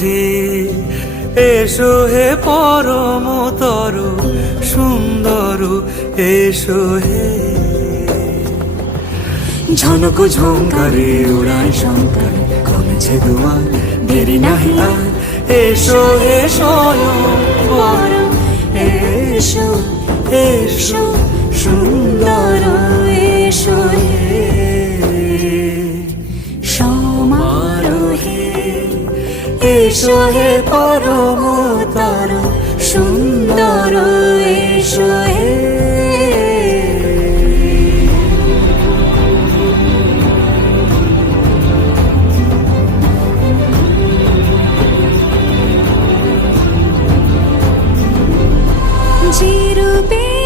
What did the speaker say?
হে, এসো হে পরমতর সুন্দর, এসো হে। ঝনক ঝঙ্কারে উড়ায় শঙ্কার, কমেছে দুয়ার, দেরি নাহি আর। এসো হে স্বয়ং বর, এসো এসো সুন্দর, এসো হে সমারোহে। এসো হে পরমতর সুন্দর, এসো